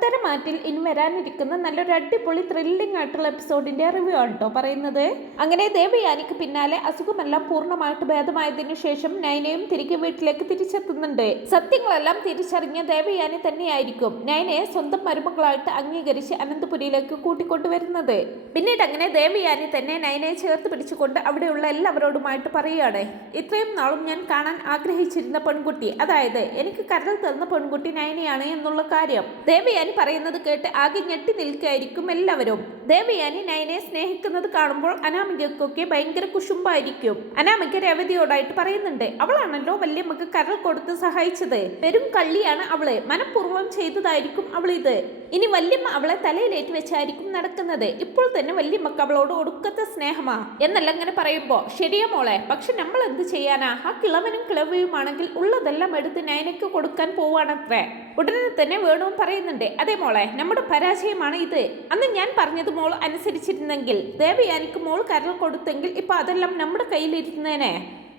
പത്തരമാറ്റിൽ ഇനി വരാനിരിക്കുന്ന നല്ലൊരു അടിപൊളി ത്രില്ലിംഗ് ആയിട്ടുള്ള എപ്പിസോഡിന്റെ റിവ്യൂ ആണ് കേട്ടോ പറയുന്നത്. അങ്ങനെ ദേവയാനിക്ക് പിന്നാലെ അസുഖമെല്ലാം പൂർണ്ണമായിട്ട് ഭേദമായതിനു ശേഷം നയനയും തിരികെ വീട്ടിലേക്ക് തിരിച്ചെത്തുന്നുണ്ട്. സത്യങ്ങളെല്ലാം തിരിച്ചറിഞ്ഞ ദേവയാനി തന്നെയായിരിക്കും നയനയെ സ്വന്തം മരുമകളായിട്ട് അംഗീകരിച്ച് അനന്തപുരിയിലേക്ക് കൂട്ടിക്കൊണ്ടുവരുന്നത്. പിന്നീട് അങ്ങനെ ദേവയാനി തന്നെ നയനയെ ചേർത്ത് പിടിച്ചുകൊണ്ട് അവിടെയുള്ള എല്ലാവരോടുമായിട്ട് പറയുകയാണ്, ഇത്രയും നാളും ഞാൻ കാണാൻ ആഗ്രഹിച്ചിരുന്ന പെൺകുട്ടി, അതായത് എനിക്ക് കരൾ തന്ന പെൺകുട്ടി നയനയാണ് എന്നുള്ള കാര്യം. ദേവയാനി പറയുന്നത് കേട്ട് ആകെ ഞെട്ടി നിൽക്കുകയായിരിക്കും എല്ലാവരും. ദേവയാനി നയനയെ സ്നേഹിക്കുന്നത് കാണുമ്പോൾ അനാമികക്കൊക്കെ ഭയങ്കര കുശുമ്പായിരിക്കും. അനാമിക രേവതിയോടായിട്ട് പറയുന്നുണ്ട്, അവളാണല്ലോ വല്യമ്മക്ക് കരൾ കൊടുത്ത് സഹായിച്ചത്, വെറും കള്ളിയാണ് അവള്, മനഃപൂർവ്വം ചെയ്തതായിരിക്കും അവളിത്. ഇനി വല്യമ്മ അവളെ തലയിലേറ്റ് വെച്ചായിരിക്കും നടക്കുന്നത്. ഇപ്പോൾ തന്നെ വല്യമ്മക്ക് അവളോട് ഒടുക്കത്തെ സ്നേഹമാ എന്നെല്ലാം ഇങ്ങനെ പറയുമ്പോ, ശരിയാ മോളെ, പക്ഷെ നമ്മൾ എന്ത് ചെയ്യാനാ? ആ കിളവനും കിളവിയുമാണെങ്കിൽ ഉള്ളതെല്ലാം എടുത്ത് നയനയ്ക്ക് കൊടുക്കാൻ പോവാണത്രേ. ഉടനെ തന്നെ വേണുവും പറയുന്നുണ്ട്, അതെ മോളെ, നമ്മുടെ പരാജയമാണ് ഇത്. അന്ന് ഞാൻ പറഞ്ഞത് മോൾ അനുസരിച്ചിരുന്നെങ്കിൽ, ദേവയാനിക്ക് മോൾ കരൾ കൊടുത്തെങ്കിൽ ഇപ്പൊ അതെല്ലാം നമ്മുടെ കയ്യിലിരുന്നേനെ.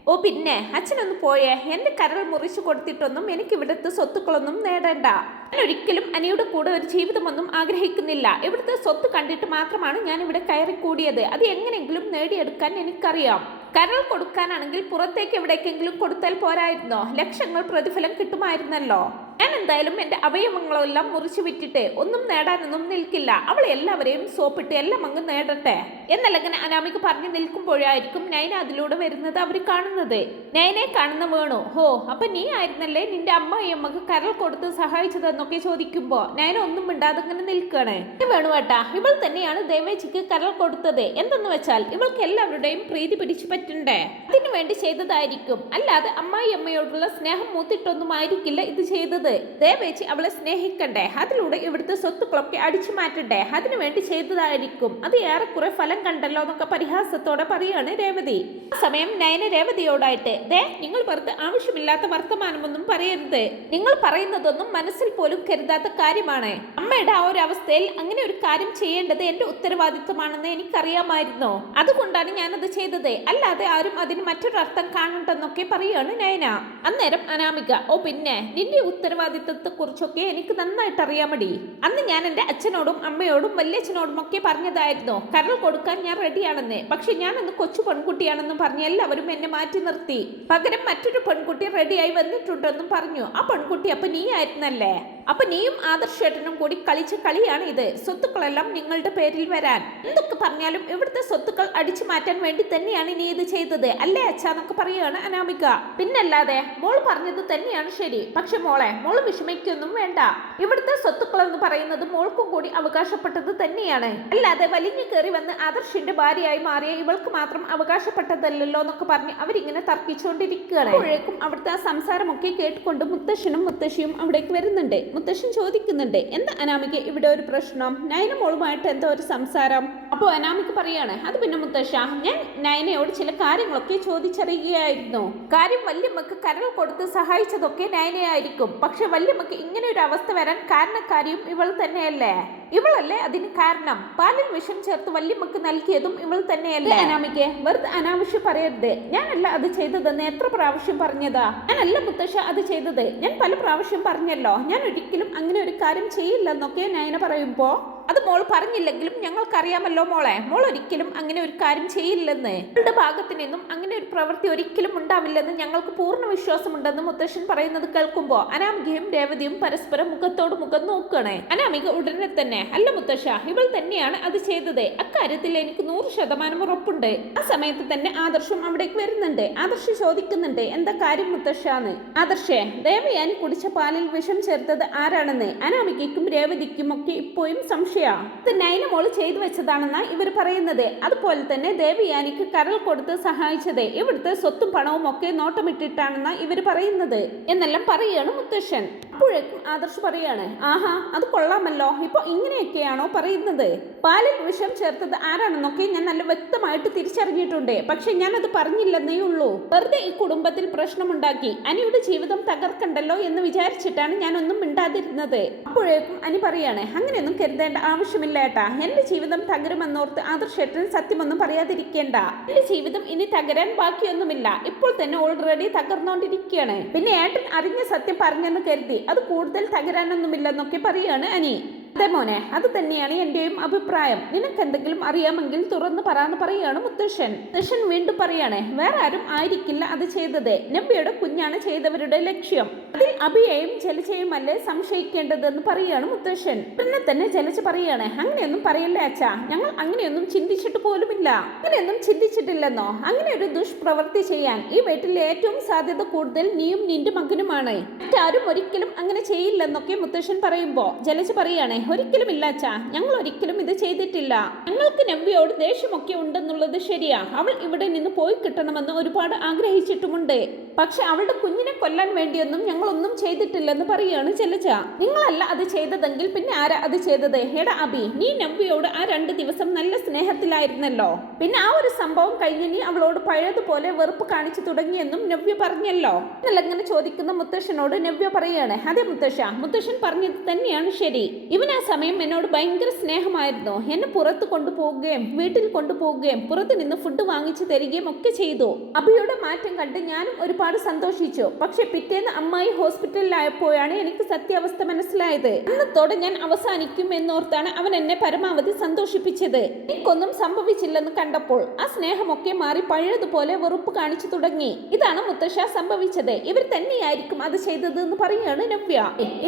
ഓ പിന്നെ അച്ഛനൊന്ന് പോയേ, എന്റെ കരൾ മുറിച്ചു കൊടുത്തിട്ടൊന്നും എനിക്ക് ഇവിടുത്തെ സ്വത്തുക്കളൊന്നും നേടേണ്ട. ഞാൻ ഒരിക്കലും അനിയുടെ കൂടെ ഒരു ജീവിതമൊന്നും ആഗ്രഹിക്കുന്നില്ല. ഇവിടുത്തെ സ്വത്ത് കണ്ടിട്ട് മാത്രമാണ് ഞാൻ ഇവിടെ കയറിക്കൂടിയത്. അത് എങ്ങനെയെങ്കിലും നേടിയെടുക്കാൻ എനിക്കറിയാം. കരൾ കൊടുക്കാനാണെങ്കിൽ പുറത്തേക്ക് എവിടേക്കെങ്കിലും കൊടുത്താൽ പോരായിരുന്നോ? ലക്ഷങ്ങൾ പ്രതിഫലം കിട്ടുമായിരുന്നല്ലോ. ഞാൻ എന്തായാലും എന്റെ അവയവങ്ങളെല്ലാം മുറിച്ചു വിറ്റിട്ട് ഒന്നും നേടാനൊന്നും നിൽക്കില്ല. അവൾ എല്ലാവരെയും സോപ്പിട്ട് എല്ലാം അങ്ങ് നേടട്ടെ എന്നല്ലങ്ങനെ അനാമിക പറഞ്ഞു നിൽക്കുമ്പോഴായിരിക്കും നയന അതിലൂടെ വരുന്നത് അവർ കാണുന്നത്. നയനെ കാണുന്ന വേണു, ഹോ അപ്പൊ നീ ആയിരുന്നല്ലേ നിന്റെ അമ്മയമ്മക്ക് കരൾ കൊടുത്ത് സഹായിച്ചതെന്നൊക്കെ ചോദിക്കുമ്പോ നയന ഒന്നും മിണ്ടാതെ ഇങ്ങനെ നിൽക്കുകയാണ്. വേണുവേട്ടാ, ഇവൾ തന്നെയാണ് ദേവേച്ചിക്ക് കരൾ കൊടുത്തത്. എന്തെന്ന് വെച്ചാൽ ഇവൾക്ക് എല്ലാവരുടെയും പ്രീതി പിടിച്ചു പറ്റണ്ടേ, അതിനു വേണ്ടി ചെയ്തതായിരിക്കും. അല്ലാതെ അമ്മായിയമ്മയോടുള്ള സ്നേഹം മൂത്തിട്ടൊന്നും ആയിരിക്കില്ല ഇത് ചെയ്തത്. ദേവേച്ചി അവളെ സ്നേഹിക്കണ്ടേ, അതിലൂടെ ഇവിടുത്തെ സ്വത്തുക്കളൊക്കെ അടിച്ചു മാറ്റണ്ടേ, അതിനു വേണ്ടി ചെയ്തതായിരിക്കും. അത് ഏറെക്കുറെ ഫലം കണ്ടല്ലോ എന്നൊക്കെ പരിഹാസത്തോടെ പറയാണ് രേവതി. ആ സമയം നയന രേവതിയോടായിട്ട്, ദേ നിങ്ങൾ വെറുതെ ആവശ്യമില്ലാത്ത വർത്തമാനമൊന്നും പറയരുത്. നിങ്ങൾ പറയുന്നതൊന്നും മനസ്സിൽ പോലും കരുതാത്ത കാര്യമാണ്. അമ്മയുടെ ആ ഒരു അവസ്ഥയിൽ അങ്ങനെ ഒരു കാര്യം ചെയ്യേണ്ടത് എന്റെ ഉത്തരവാദിത്വമാണെന്ന് എനിക്കറിയാമായിരുന്നു. അതുകൊണ്ടാണ് ഞാനത് ചെയ്തത്. അല്ലാതെ ആരും അതിന് മറ്റൊരർത്ഥം കാണണ്ടെന്നൊക്കെ പറയാണ് നയന. അന്നേരം അനാമിക, ഓ പിന്നെ നിന്റെ ഉത്തരവാദിത്വത്തെ കുറിച്ചൊക്കെ എനിക്ക് നന്നായിട്ട് അറിയാമടി. അന്ന് ഞാൻ എന്റെ അച്ഛനോടും അമ്മയോടും വല്യച്ഛനോടും ഒക്കെ പറഞ്ഞതായിരുന്നു കരൾ കൊടുക്കാൻ ഞാൻ റെഡിയാണെന്ന്. പക്ഷെ ഞാൻ അന്ന് കൊച്ചു പെൺകുട്ടിയാണെന്നും പറഞ്ഞ് എല്ലാവരും എന്നെ മാറ്റി നിർത്തി. പകരം മറ്റൊരു പെൺകുട്ടി റെഡിയായി വന്നിട്ടുണ്ടെന്നും പറഞ്ഞു. ആ പെൺകുട്ടി അപ്പൊ നീ ആയിരുന്നല്ലേ? അപ്പൊ നീയും ആദർശേട്ടനും കൂടി കളിച്ച കളിയാണ് ഇത്. സ്വത്തുക്കളെല്ലാം നിങ്ങളുടെ പേരിൽ വരാൻ. എന്തൊക്കെ പറഞ്ഞാലും ഇവിടുത്തെ സ്വത്തുക്കൾ അടിച്ചു മാറ്റാൻ വേണ്ടി തന്നെയാണ് നീ ഇത് ചെയ്തത് അല്ലേ അച്ഛാന്നൊക്കെ പറയുകയാണ് അനാമിക. പിന്നല്ലാതെ മോൾ പറഞ്ഞത് തന്നെയാണ് ശരി. പക്ഷെ മോളെ, മോള് വിഷമിക്കൊന്നും വേണ്ട. ഇവിടുത്തെ സ്വത്തുക്കൾ എന്ന് പറയുന്നത് മോൾക്കും കൂടി അവകാശപ്പെട്ടത് തന്നെയാണ്. അല്ലാതെ വലിഞ്ഞു കയറി വന്ന് ആദർശിന്റെ ഭാര്യയായി മാറിയ ഇവൾക്ക് മാത്രം അവകാശപ്പെട്ടതല്ലോ എന്നൊക്കെ പറഞ്ഞ് അവരിങ്ങനെ തർക്കിച്ചുകൊണ്ടിരിക്കുകയാണ്. അപ്പോഴേക്കും അവിടുത്തെ ആ സംസാരമൊക്കെ കേട്ടുകൊണ്ട് മുത്തശ്ശനും മുത്തശ്ശിയും അവിടേക്ക് വരുന്നുണ്ട്. മുത്തശ്ശൻ ചോദിക്കുന്നുണ്ട്, എന്താ അനാമിക ഇവിടെ ഒരു പ്രശ്നം? നയന മോളുമായിട്ട് എന്താ ഒരു സംസാരം? അപ്പോ അനാമിക പറയാണ്, അത് പിന്നെ മുത്തശ്ശ, ഞാൻ നയനയോട് ചില കാര്യങ്ങളൊക്കെ ചോദിച്ചറിയുകയായിരുന്നു. കാര്യം വല്യമ്മക്ക് കരൾ കൊടുത്ത് സഹായിച്ചതൊക്കെ നയനയായിരിക്കും. പക്ഷെ വല്യമ്മക്ക് ഇങ്ങനെ ഒരു അവസ്ഥ വരാൻ കാരണക്കാരിയും ഇവൾ തന്നെയല്ലേ? ഇവളല്ലേ അതിന് കാരണം? പാലിൽ വിഷം ചേർത്ത് വല്യമ്മക്ക് നൽകിയതും ഇവൾ തന്നെയല്ലേ? അനാമികെ, വെറുതെ അനാവശ്യം പറയരുത്. ഞാനല്ല അത് ചെയ്തതെന്ന് എത്ര പ്രാവശ്യം പറഞ്ഞതാ? ഞാനല്ല മുത്തശ്ശ അത് ചെയ്തത്. ഞാൻ പല പ്രാവശ്യം പറഞ്ഞല്ലോ, ഞാൻ ഒരിക്കലും അങ്ങനെ ഒരു കാര്യം ചെയ്യില്ലെന്നൊക്കെ നയന പറയുമ്പോ, അത് മോൾ പറഞ്ഞില്ലെങ്കിലും ഞങ്ങൾക്കറിയാമല്ലോ മോളെ, മോൾ ഒരിക്കലും അങ്ങനെ ഒരു കാര്യം ചെയ്യില്ലെന്ന്. അവളുടെ ഭാഗത്തു നിന്നും അങ്ങനെ ഒരു പ്രവൃത്തി ഒരിക്കലും ഉണ്ടാവില്ലെന്ന് ഞങ്ങൾക്ക് പൂർണ്ണ വിശ്വാസമുണ്ടെന്ന് മുത്തശ്ശൻ പറയുന്നത് കേൾക്കുമ്പോ അനാമികയും രേവതിയും പരസ്പരം മുഖത്തോട് മുഖം നോക്കുകയാണ്. അനാമിക ഉടനെ തന്നെ, അല്ല മുത്തശ്ശ, ഇവൾ തന്നെയാണ് അത് ചെയ്തത്. അക്കാര്യത്തിൽ എനിക്ക് 100% ഉറപ്പുണ്ട്. ആ സമയത്ത് തന്നെ ആദർശം അവിടേക്ക് വരുന്നുണ്ട്. ആദർശ ചോദിക്കുന്നുണ്ട്, എന്താ കാര്യം മുത്തശ്ശാന്ന്? ആദർശേ, ദേവയാനി കുടിച്ച പാലിൽ വിഷം ചേർത്തത് ആരാണെന്ന് അനാമികയ്ക്കും രേവതിക്കും ഒക്കെ ഇപ്പോഴും സംശയം. ഇത് നയന മോള് ചെയ്തു വെച്ചതാണെന്നാ ഇവർ പറയുന്നത്. അതുപോലെ തന്നെ ദേവയാനിക്ക് കരൾ കൊടുത്ത് സഹായിച്ചത് ഇവിടുത്തെ സ്വത്തും പണവും ഒക്കെ നോട്ടമിട്ടിട്ടാണെന്നാ ഇവർ പറയുന്നത് എന്നെല്ലാം പറയാണ് മുത്തശ്ശൻ. അപ്പോഴേക്കും ആദർശ് പറയാണ്, ആഹാ അത് കൊള്ളാമല്ലോ, ഇപ്പൊ ഇങ്ങനെയൊക്കെയാണോ പറയുന്നത്? പാലിൽ വിഷം ചേർത്തത് ആരാണെന്നൊക്കെ ഞാൻ നല്ല വ്യക്തമായിട്ട് തിരിച്ചറിഞ്ഞിട്ടുണ്ട്. പക്ഷെ ഞാൻ അത് പറഞ്ഞില്ലെന്നേ ഉള്ളൂ. വെറുതെ ഈ കുടുംബത്തിൽ പ്രശ്നമുണ്ടാക്കി അനിയുടെ ജീവിതം തകർക്കണ്ടല്ലോ എന്ന് വിചാരിച്ചിട്ടാണ് ഞാൻ ഒന്നും മിണ്ടാതിരുന്നത്. അപ്പോഴേക്കും അനി പറയാണ്, അങ്ങനെയൊന്നും കരുതേണ്ട ആവശ്യമില്ല ഏട്ടാ. എന്റെ ജീവിതം തകരുമെന്നോർത്ത് ആദർശേട്ടൻ സത്യമൊന്നും പറയാതിരിക്കേണ്ട. എന്റെ ജീവിതം ഇനി തകരാൻ ബാക്കിയൊന്നുമില്ല. ഇപ്പോൾ തന്നെ ഓൾറെഡി തകർന്നോണ്ടിരിക്കുകയാണ്. പിന്നെ ഏട്ടൻ അറിഞ്ഞ സത്യം പറഞ്ഞെന്ന് കരുതി അത് കൂടുതൽ തകരാനൊന്നുമില്ലെന്നൊക്കെ പറയാണ് അനി. അതെ മോനെ, അത് തന്നെയാണ് എന്റെയും അഭിപ്രായം. നിനക്ക് എന്തെങ്കിലും അറിയാമെങ്കിൽ തുറന്നു പറയാന്ന് പറയാണ് മുത്തശ്ശൻ. മുത്തശ്ശൻ വീണ്ടും പറയാണ്, വേറെ ആരും ആയിരിക്കില്ല അത് ചെയ്തത്. നവ്യയുടെ കുഞ്ഞാണ് ചെയ്തവരുടെ ലക്ഷ്യം. അതിൽ അഭിയെയും ജലജയുമല്ലേ സംശയിക്കേണ്ടതെന്ന് പറയാണ് മുത്തശ്ശൻ. പിന്നെ തന്നെ ജലജ പറയാണ്, അങ്ങനെയൊന്നും പറയല്ലേ അച്ഛാ, ഞങ്ങൾ അങ്ങനെയൊന്നും ചിന്തിച്ചിട്ട് പോലുമില്ല. അങ്ങനെയൊന്നും ചിന്തിച്ചിട്ടില്ലെന്നോ? അങ്ങനെ ഒരു ദുഷ്പ്രവൃത്തി ചെയ്യാൻ ഈ വീട്ടിൽ ഏറ്റവും സാധ്യത കൂടുതൽ നീയും നിന്റെ മകനുമാണ്. മറ്റാരും ഒരിക്കലും അങ്ങനെ ചെയ്യില്ലെന്നൊക്കെ മുത്തശ്ശൻ പറയുമ്പോ ജലജ പറയാണ്, ഒരിക്കലും ഇല്ല അച്ഛാ, ഞങ്ങൾ ഒരിക്കലും ഇത് ചെയ്തിട്ടില്ല. ഞങ്ങൾക്ക് നവ്യയോട് ദേഷ്യമൊക്കെ ഉണ്ടെന്നുള്ളത് ശരിയാ. അവൾ ഇവിടെ നിന്ന് പോയി കിട്ടണമെന്ന് ഒരുപാട് ആഗ്രഹിച്ചിട്ടുമുണ്ട്. പക്ഷെ അവളുടെ കുഞ്ഞിനെ കൊല്ലാൻ വേണ്ടിയൊന്നും ഞങ്ങളൊന്നും ചെയ്തിട്ടില്ലെന്ന് പറയാണ് ജലജ. നിങ്ങളല്ല അത് ചെയ്തതെങ്കിൽ പിന്നെ ആരാ അത് ചെയ്തത്? എടാ അബി, നീ നവ്യയോട് ആ 2 ദിവസം നല്ല സ്നേഹത്തിലായിരുന്നല്ലോ. പിന്നെ ആ ഒരു സംഭവം കഴിഞ്ഞ് നീ അവളോട് പഴയതുപോലെ വെറുപ്പ് കാണിച്ചു തുടങ്ങിയെന്നും നവ്യ പറഞ്ഞല്ലോ. എന്നല്ല ചോദിക്കുന്ന മുത്തശ്ശനോട് നവ്യ പറയാണ്, അതെ മുത്തശ്ശ, മുത്തശ്ശൻ പറഞ്ഞത് തന്നെയാണ് ശരി. ഇവൻ ആ സമയം എന്നോട് ഭയങ്കര സ്നേഹമായിരുന്നു. എന്നെ പുറത്ത് കൊണ്ടുപോവുകയും വീട്ടിൽ കൊണ്ടുപോവുകയും പുറത്ത് നിന്ന് ഫുഡ് വാങ്ങിച്ചു തരികയും ഒക്കെ ചെയ്തു. അബിയുടെ മാറ്റം കണ്ട് ഞാനും ഒരുപാട് സന്തോഷിച്ചു. പക്ഷെ പിറ്റേന്ന് അമ്മായി ഹോസ്പിറ്റലിലായപ്പോഴാണ് എനിക്ക് സത്യാവസ്ഥ മനസ്സിലായത്. അന്നത്തോടെ ഞാൻ അവസാനിക്കും എന്നോർത്താണ് അവൻ എന്നെ പരമാവധി സന്തോഷിപ്പിച്ചത്. എനിക്കൊന്നും സംഭവിച്ചില്ലെന്ന് കണ്ടപ്പോൾ ആ സ്നേഹമൊക്കെ മാറി പഴയതുപോലെ വെറുപ്പ് കാണിച്ചു തുടങ്ങി. ഇതാണ് മുത്തശ്ശ സംഭവിച്ചത്. ഇവർ തന്നെയായിരിക്കും അത് ചെയ്തത് എന്ന് പറയാണ് നവ്യ.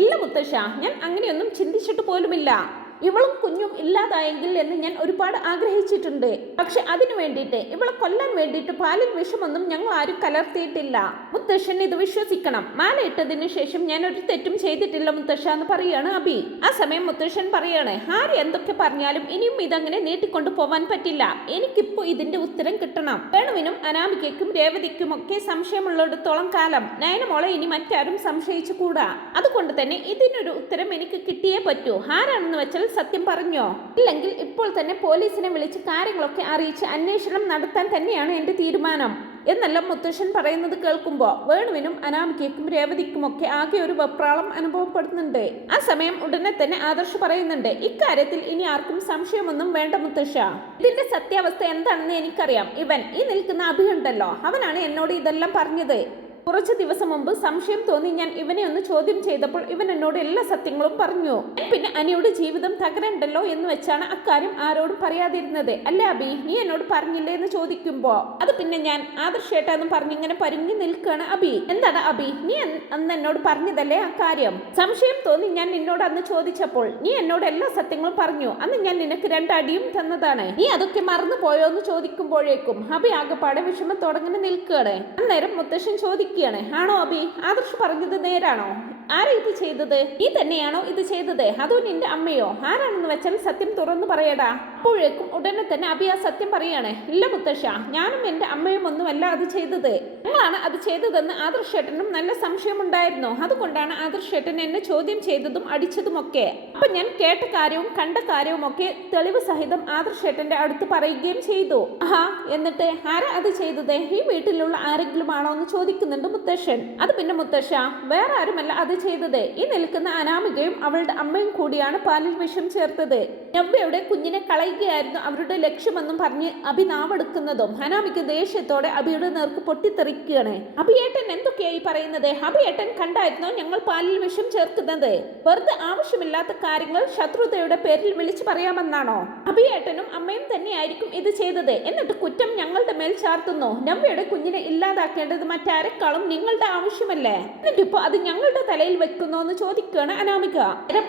ഇല്ല മുത്തശ്ശ, ഞാൻ അങ്ങനെയൊന്നും ചിന്തിച്ചിട്ട് പോലുമില്ല. ഇവളും കുഞ്ഞും ഇല്ലാതായെങ്കിൽ എന്ന് ഞാൻ ഒരുപാട് ആഗ്രഹിച്ചിട്ടുണ്ട്. പക്ഷെ അതിനു വേണ്ടിയിട്ട്, ഇവളെ കൊല്ലാൻ വേണ്ടിയിട്ട് പാലിൽ വിഷമൊന്നും ഞങ്ങൾ ആരും കലർത്തിയിട്ടില്ല. മുത്തശ്ശൻ ഇത് വിശ്വസിക്കണം. മാല ഇട്ടതിനു ശേഷം ഞാൻ ഒരു തെറ്റും ചെയ്തിട്ടില്ല മുത്തശ്ശ എന്ന് പറയാണ് അബി. ആ സമയം മുത്തശ്ശൻ പറയാണ്, ആര് എന്തൊക്കെ പറഞ്ഞാലും ഇനിയും ഇതങ്ങനെ നീട്ടിക്കൊണ്ടു പോവാൻ പറ്റില്ല. എനിക്കിപ്പോ ഇതിന്റെ ഉത്തരം കിട്ടണം. വേണുവിനും അനാമികയ്ക്കും രേവതിക്കും ഒക്കെ സംശയമുള്ളിടത്തോളം കാലം നയനമോളെ ഇനി മറ്റാരും സംശയിച്ചുകൂടാ. അതുകൊണ്ട് തന്നെ ഇതിനൊരു ഉത്തരം എനിക്ക് കിട്ടിയേ പറ്റൂ. ആരാണെന്ന് വെച്ചാൽ സത്യം പറഞ്ഞോ? ഇല്ലെങ്കിൽ ഇപ്പോൾ തന്നെ പോലീസിനെ വിളിച്ച് കാര്യങ്ങളൊക്കെ അറിയിച്ച് അന്വേഷണം നടത്താൻ തന്നെയാണ് എന്റെ തീരുമാനം എന്നെല്ലാം മുത്തശ്ശൻ പറയുന്നത് കേൾക്കുമ്പോൾ വേണുവിനും അനാമികയ്ക്കും രേവതിക്കുമൊക്കെ ആകെ ഒരു വെപ്രാളം അനുഭവപ്പെടുന്നുണ്ട്. ആ സമയം ഉടനെ തന്നെ ആദർശ് പറയുന്നുണ്ട്, ഇക്കാര്യത്തിൽ ഇനി ആർക്കും സംശയമൊന്നും വേണ്ട മുത്തശ്ശ. ഇതിന്റെ സത്യാവസ്ഥ എന്താണെന്ന് എനിക്കറിയാം. ഇവൻ ഈ നിൽക്കുന്ന അഭിയുണ്ടല്ലോ, അവനാണ് എന്നോട് ഇതെല്ലാം പറഞ്ഞത്. കുറച്ചു ദിവസം മുമ്പ് സംശയം തോന്നി ഞാൻ ഇവനെ ഒന്ന് ചോദ്യം ചെയ്തപ്പോൾ ഇവൻ എന്നോട് എല്ലാ സത്യങ്ങളും പറഞ്ഞു. പിന്നെ അനിയുടെ ജീവിതം തകരണ്ടല്ലോ എന്ന് വെച്ചാണ് അക്കാര്യം ആരോടും പറയാതിരുന്നത്. അല്ലേ അബി, നീ എന്നോട് പറഞ്ഞില്ലേ എന്ന് ചോദിക്കുമ്പോ അത് പിന്നെ ഞാൻ ആദർശേട്ടാന്നും പറഞ്ഞിങ്ങനെ പരുങ്ങി നിൽക്കുകയാണ് അബി. എന്താണ് അബി, നീ അന്ന് എന്നോട് പറഞ്ഞതല്ലേ ആ കാര്യം? സംശയം തോന്നി ഞാൻ നിന്നോട് അന്ന് ചോദിച്ചപ്പോൾ നീ എന്നോട് എല്ലാ സത്യങ്ങളും പറഞ്ഞു. അന്ന് ഞാൻ നിനക്ക് 2 അടിയും തന്നതാണ്. നീ അതൊക്കെ മറന്നു പോയോ എന്ന് ചോദിക്കുമ്പോഴേക്കും അബി ആകെപ്പാടെ വിഷമത്തോടങ്ങനെ നിൽക്കുകയാണ്. അന്നേരം മുത്തശ്ശൻ ചോദിക്കും, ആണോ അബി, ആദർശ് പറഞ്ഞത് നേരാണോ? ആരാ ഇത് ചെയ്തത്? നീ തന്നെയാണോ ഇത് ചെയ്തത്? അതോ നിന്റെ അമ്മയോ? ആരാണെന്ന് വെച്ചാൽ സത്യം തുറന്നു പറയടാ. അപ്പോഴേക്കും ഉടനെ തന്നെ അബി ആ സത്യം പറയാണ്, ഇല്ല മുത്തശ്ശ, ഞാനും എന്റെ അമ്മയും ഒന്നുമല്ല അത് ചെയ്തത്. ഞങ്ങളാണ് അത് ചെയ്തതെന്ന് ആദർശേട്ടനും നല്ല സംശയമുണ്ടായിരുന്നു. അതുകൊണ്ടാണ് ആദർശേട്ടൻ എന്നെ ചോദ്യം ചെയ്തതും അടിച്ചതുമൊക്കെ. അപ്പൊ ഞാൻ കേട്ട കാര്യവും കണ്ട കാര്യവും ഒക്കെ തെളിവ് സഹിതം ആദർശേട്ടന്റെ അടുത്ത് പറയുകയും ചെയ്തു. ആഹാ, എന്നിട്ട് ആരാ അത് ചെയ്തത്? ഈ വീട്ടിലുള്ള ആരെങ്കിലും ആണോ എന്ന് ചോദിക്കുന്നുണ്ട് മുത്തശ്ശൻ. അത് പിന്നെ മുത്തശ്ശ, വേറെ ആരുമല്ല അത് ചെയ്തത്. ഈ നിൽക്കുന്ന അനാമികയും അവളുടെ അമ്മയും കൂടിയാണ് പാലിൽ വിഷം ചേർത്തത്. നവ്യയുടെ കുഞ്ഞിനെ കളയുകയായിരുന്നു അവരുടെ ലക്ഷ്യമെന്നും പറഞ്ഞ് അബി നാവെടുക്കുന്നതും അനാമിക ദേഷ്യത്തോടെ അബിയുടെ നേർക്ക് പൊട്ടിത്തെറിക്കുകയാണ്. അബിയേട്ടൻ എന്തൊക്കെയായി പറയുന്നത്? അബിയേട്ടൻ കണ്ടായിരുന്നോ ഞങ്ങൾ പാലിൽ വിഷം ചേർക്കുന്നത്? വെറുതെ ആവശ്യമില്ലാത്ത കാര്യങ്ങൾ ശത്രുതയുടെ പേരിൽ വിളിച്ചു പറയാമെന്നാണോ? അബിയേട്ടനും അമ്മയും തന്നെയായിരിക്കും ഇത് ചെയ്തത്. എന്നിട്ട് കുറ്റം ഞങ്ങളുടെ മേൽ ചാർത്തുന്നു. നവ്യയുടെ കുഞ്ഞിനെ ഇല്ലാതാക്കേണ്ടത് മറ്റാരെക്കാളും നിങ്ങളുടെ ആവശ്യമല്ലേ? എന്നിട്ടിപ്പോ അത് ഞങ്ങളുടെ തലയിൽ വെക്കുന്നോ എന്ന് ചോദിക്കുകയാണ് അനാമിക.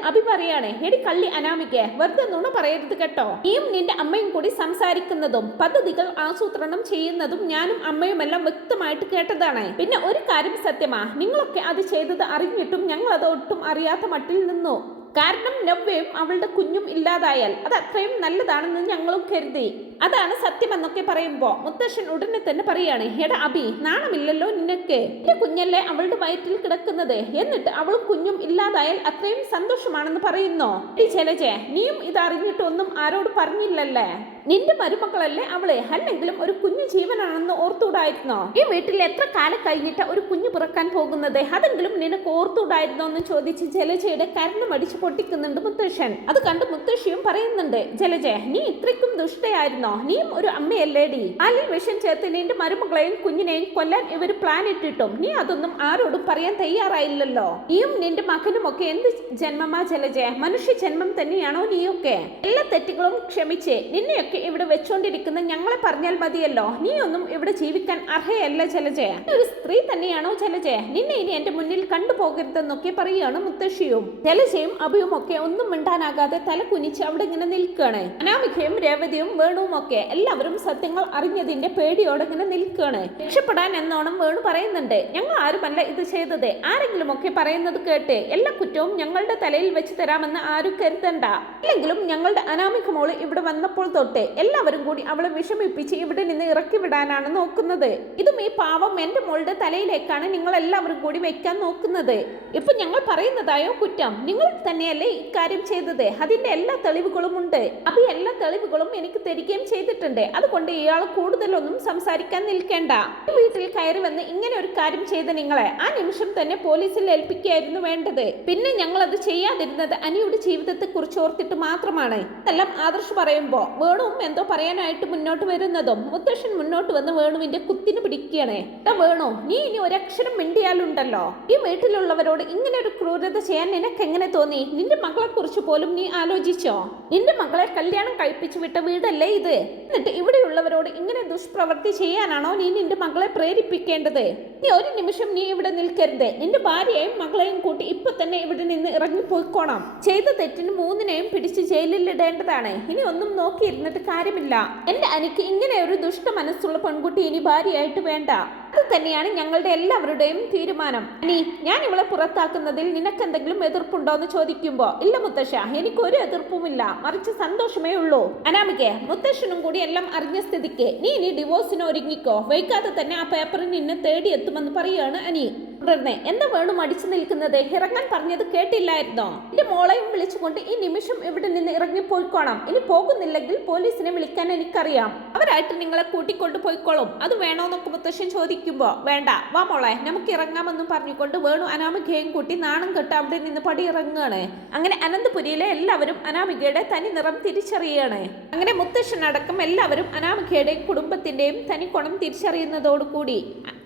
അബി പറയാണ്, എടി കള്ളി അനാമിക, വെറുതെ നുണ പറയരുത് കേട്ടോ. നീയും നിന്റെ അമ്മയും കൂടി സംസാരിക്കുന്നതും പദ്ധതികൾ ആസൂത്രണം ചെയ്യുന്നതും ഞാനും അമ്മയുമെല്ലാം വ്യക്തമായിട്ട് കേട്ടതാണ്. പിന്നെ ഒരു കാര്യം സത്യമാ, നിങ്ങളൊക്കെ അത് ചെയ്തത് അറിഞ്ഞിട്ടും ഞങ്ങൾ അത് ഒട്ടും അറിയാത്ത മട്ടിൽ നിന്നു. കാരണം നവ്യയും അവളുടെ കുഞ്ഞും ഇല്ലാതായാൽ അത് അത്രയും നല്ലതാണെന്ന് ഞങ്ങളും കരുതി. അതാണ് സത്യമെന്നൊക്കെ പറയുമ്പോ മുത്തശ്ശൻ ഉടനെ തന്നെ പറയാണ്, എടാ അബി, നാണമില്ലല്ലോ നിനക്ക്? എന്റെ കുഞ്ഞല്ലേ അവളുടെ വയറ്റിൽ കിടക്കുന്നത്, എന്നിട്ട് അവളും കുഞ്ഞും ഇല്ലാതായാൽ അത്രയും സന്തോഷമാണെന്ന് പറയുന്നോ? ജലജ, നീയും ഇത് അറിഞ്ഞിട്ടൊന്നും ആരോട് പറഞ്ഞില്ലല്ലേ? നിന്റെ മരുമക്കളല്ലേ അവളെ, അല്ലെങ്കിലും ഒരു കുഞ്ഞു ജീവനാണെന്ന് ഓർത്തുകൂടായിരുന്നോ? ഈ വീട്ടിൽ എത്ര കാലം കഴിഞ്ഞിട്ട് ഒരു കുഞ്ഞു പിറക്കാൻ പോകുന്നത്, അതെങ്കിലും നിനക്ക് ഓർത്തുകൂടായിരുന്നോ എന്ന് ചോദിച്ച് ജലജയുടെ കരണ്ട് മടിച്ച് പൊട്ടിക്കുന്നുണ്ട് മുത്തശ്ശൻ. അത് കണ്ട് മുത്തശ്ശിയും പറയുന്നുണ്ട്, ജലജ നീ ഇത്രയ്ക്കും ദുഷ്ടയായിരുന്നോ? നീയും ഒരു അമ്മയല്ലേടി? പാലിൽ വിഷം ചേർത്ത് നിന്റെ മരുമകളെയും കുഞ്ഞിനെയും കൊല്ലാൻ ഇവർ പ്ലാൻ ഇട്ടിട്ടും നീ അതൊന്നും ആരോടും പറയാൻ തയ്യാറായില്ലല്ലോ. നീയും നിന്റെ മകനും ഒക്കെ എന്ത് ജന്മമാ ജലജ? മനുഷ്യ ജന്മം തന്നെയാണോ നീയൊക്കെ? എല്ലാ തെറ്റുകളും ക്ഷമിച്ച് നിന്നെയൊക്കെ ഇവിടെ വെച്ചോണ്ടിരിക്കുന്ന ഞങ്ങളെ പറഞ്ഞാൽ മതിയല്ലോ. നീ ഒന്നും ഇവിടെ ജീവിക്കാൻ അർഹയല്ല ജലജ. ഒരു സ്ത്രീ തന്നെയാണോ ജലജ? നിന്നെ ഇനി എന്റെ മുന്നിൽ കണ്ടുപോകരുതെന്നൊക്കെ പറയുകയാണ് മുത്തശ്ശിയും. ജലജയും അഭിയും ഒക്കെ ഒന്നും മിണ്ടാനാകാതെ തല കുനിച്ച് അവിടെ ഇങ്ങനെ നിൽക്കുകയാണ്. അനാമികയും രേവതിയും വേണുവും ഒക്കെ എല്ലാവരും സത്യങ്ങൾ അറിഞ്ഞതിന്റെ പേടിയോടെ ഇങ്ങനെ നിൽക്കുകയാണ്. രക്ഷപ്പെടാൻ എന്നോണം വേണു പറയുന്നുണ്ട്, ഞങ്ങൾ ആരുമല്ല ഇത് ചെയ്തത്. ആരെങ്കിലും ഒക്കെ പറയുന്നത് കേട്ട് എല്ലാ കുറ്റവും ഞങ്ങളുടെ തലയിൽ വെച്ച് തരാമെന്ന് ആരും കരുതണ്ട. ഇല്ലെങ്കിലും ഞങ്ങളുടെ അനാമിക മോള് ഇവിടെ വന്നപ്പോൾ തൊട്ട് എല്ലാവരും കൂടി അവളെ വിഷമിപ്പിച്ച് ഇവിടെ നിന്ന് ഇറക്കി വിടാനാണ് നോക്കുന്നത്. ഇതും ഈ പാവം എന്റെ മോളുടെ തലയിലേക്കാണ് നിങ്ങൾ എല്ലാവരും കൂടി വെക്കാൻ നോക്കുന്നത്. ഇപ്പൊ ഞങ്ങൾ പറയുന്നതായോ കുറ്റം? നിങ്ങൾ തന്നെയല്ലേ ഇക്കാര്യം ചെയ്തത്? അതിന്റെ എല്ലാ തെളിവുകളും ഉണ്ട്. അപ്പൊ എല്ലാ തെളിവുകളും എനിക്ക് തരികയും ചെയ്തിട്ടുണ്ട്. അതുകൊണ്ട് ഇയാൾ കൂടുതലൊന്നും സംസാരിക്കാൻ നിൽക്കേണ്ട. വീട്ടിൽ കയറി വന്ന് ഇങ്ങനെ ഒരു കാര്യം ചെയ്ത നിങ്ങളെ ആ നിമിഷം തന്നെ പോലീസിൽ ഏൽപ്പിക്കുകയായിരുന്നു വേണ്ടത്. പിന്നെ ഞങ്ങൾ അത് ചെയ്യാതിരുന്നത് അനിയുടെ ജീവിതത്തെ കുറിച്ച് ഓർത്തിട്ട് മാത്രമാണ്. എല്ലാം ആദർശ് പറയുമ്പോ വേണുവും എന്തോ പറയാനായിട്ട് മുന്നോട്ട് വരുന്നതും മുത്തശ്ശൻ മുന്നോട്ട് വന്ന് വേണുവിന്റെ കുത്തിന് പിടിക്കുകയാണ്. വേണു, നീ ഇനി ഒരക്ഷരം മിണ്ടിയാലുണ്ടല്ലോ. ഈ വീട്ടിലുള്ളവരോട് ഇങ്ങനെ ഒരു ക്രൂരത ചെയ്യാൻ നിനക്ക് എങ്ങനെ തോന്നി? നിന്റെ മകളെ കുറിച്ച് പോലും നീ ആലോചിച്ചോ? നിന്റെ മകളെ കല്യാണം കഴിപ്പിച്ചു വിട്ട വീടല്ലേ ഇത്? എന്നിട്ട് ഇവിടെയുള്ളവരോട് ഇങ്ങനെ ദുഷ്പ്രവൃത്തി ചെയ്യാനാണോ നീ നിന്റെ മകളെ പ്രേരിപ്പിക്കേണ്ടത്? നീ ഒരു നിമിഷം നീ ഇവിടെ നിൽക്കരുത്. നിന്റെ ഭാര്യയെയും മകളെയും കൂട്ടി ഇപ്പൊ തന്നെ ഇവിടെ നിന്ന് ഇറങ്ങിപ്പോയിക്കോണം. ചെയ്ത തെറ്റിന് മൂന്നിനെയും പിടിച്ച് ജയിലിൽ ഇടേണ്ടതാണ്. ഇനി ഒന്നും നോക്കിയിരുന്നിട്ട് കാര്യമില്ല. എന്റെ അനിക്ക് ഇങ്ങനെ ഒരു ദുഷ്ട മനസ്സുള്ള പെൺകുട്ടി ഇനി ഭാര്യയായിട്ട് വേണ്ട. അത് തന്നെയാണ് ഞങ്ങളുടെ എല്ലാവരുടെയും തീരുമാനം. ഇനി ഞാൻ ഇവളെ പുറത്താക്കുന്നതിൽ നിനക്കെന്തെങ്കിലും എതിർപ്പുണ്ടോ എന്ന് ചോദിക്കുമ്പോ, ഇല്ല മുത്തശ്ശ, എനിക്കൊരു എതിർപ്പുമില്ല, മറിച്ച് സന്തോഷമേ ഉള്ളൂ. അനാമികെ, മുത്തശ്ശനും കൂടി എല്ലാം അറിഞ്ഞ സ്ഥിതിക്ക് നീ ഇനി ഡിവോഴ്സിന് ഒരുങ്ങിക്കോ. വൈകാതെ തന്നെ ആ പേപ്പറിൽ നിന്നെ തേടിയെത്തുമെന്ന് പറയാണ് അനി. തുടർന്ന് എന്താ വേണു മടിച്ചു നിൽക്കുന്നത്? ഇറങ്ങാൻ പറഞ്ഞത് കേട്ടില്ലായിരുന്നോ? എന്റെ മോളെയും വിളിച്ചുകൊണ്ട് ഈ നിമിഷം ഇവിടെ നിന്ന് ഇറങ്ങിപ്പോയിക്കോണം. ഇനി പോകുന്നില്ലെങ്കിൽ പോലീസിനെ വിളിക്കാൻ എനിക്കറിയാം. അവരായിട്ട് നിങ്ങളെ കൂട്ടിക്കൊണ്ട് പോയിക്കോളും. അത് വേണോന്നൊക്കെ മുത്തശ്ശൻ ചോദിക്കുമ്പോ, വേണ്ട, വാ മോളെ നമുക്ക് ഇറങ്ങാമെന്നും പറഞ്ഞുകൊണ്ട് വേണു അനാമികയും കൂട്ടി നാണം കെട്ട് അവിടെ നിന്ന് പടിയിറങ്ങുകയാണ്. അങ്ങനെ അനന്തപുരിയിലെ എല്ലാവരും അനാമികയുടെ തനി നിറം തിരിച്ചറിയുകയാണ്. അങ്ങനെ മുത്തശ്ശൻ അടക്കം എല്ലാവരും അനാമികയുടെയും കുടുംബത്തിന്റെയും തനി കുണം തിരിച്ചറിയുന്നതോടുകൂടി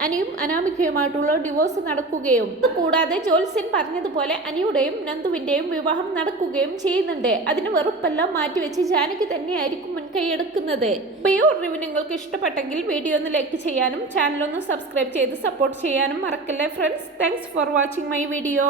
അനിയും അനാമികയുമായിട്ടുള്ള ഡിവോഴ്സ് നടക്കുകയും കൂടാതെ ജോത്സ്യൻ പറഞ്ഞതുപോലെ അനിയുടെയും നന്ദുവിന്റെയും വിവാഹം നടക്കുകയും ചെയ്യുന്നുണ്ട്. അതിന് വെറുപ്പെല്ലാം മാറ്റിവെച്ച് ജാനകി തന്നെയായിരിക്കും മുൻകൈയെടുക്കുന്നത്. അപ്പോൾ ഈ റിവ്യൂ നിങ്ങൾക്ക് ഇഷ്ടപ്പെട്ടെങ്കിൽ വീഡിയോ ഒന്ന് ലൈക്ക് ചെയ്യാനും ചാനൽ ഒന്ന് സബ്സ്ക്രൈബ് ചെയ്ത് സപ്പോർട്ട് ചെയ്യാനും മറക്കല്ലേ friends. Thanks for watching my video.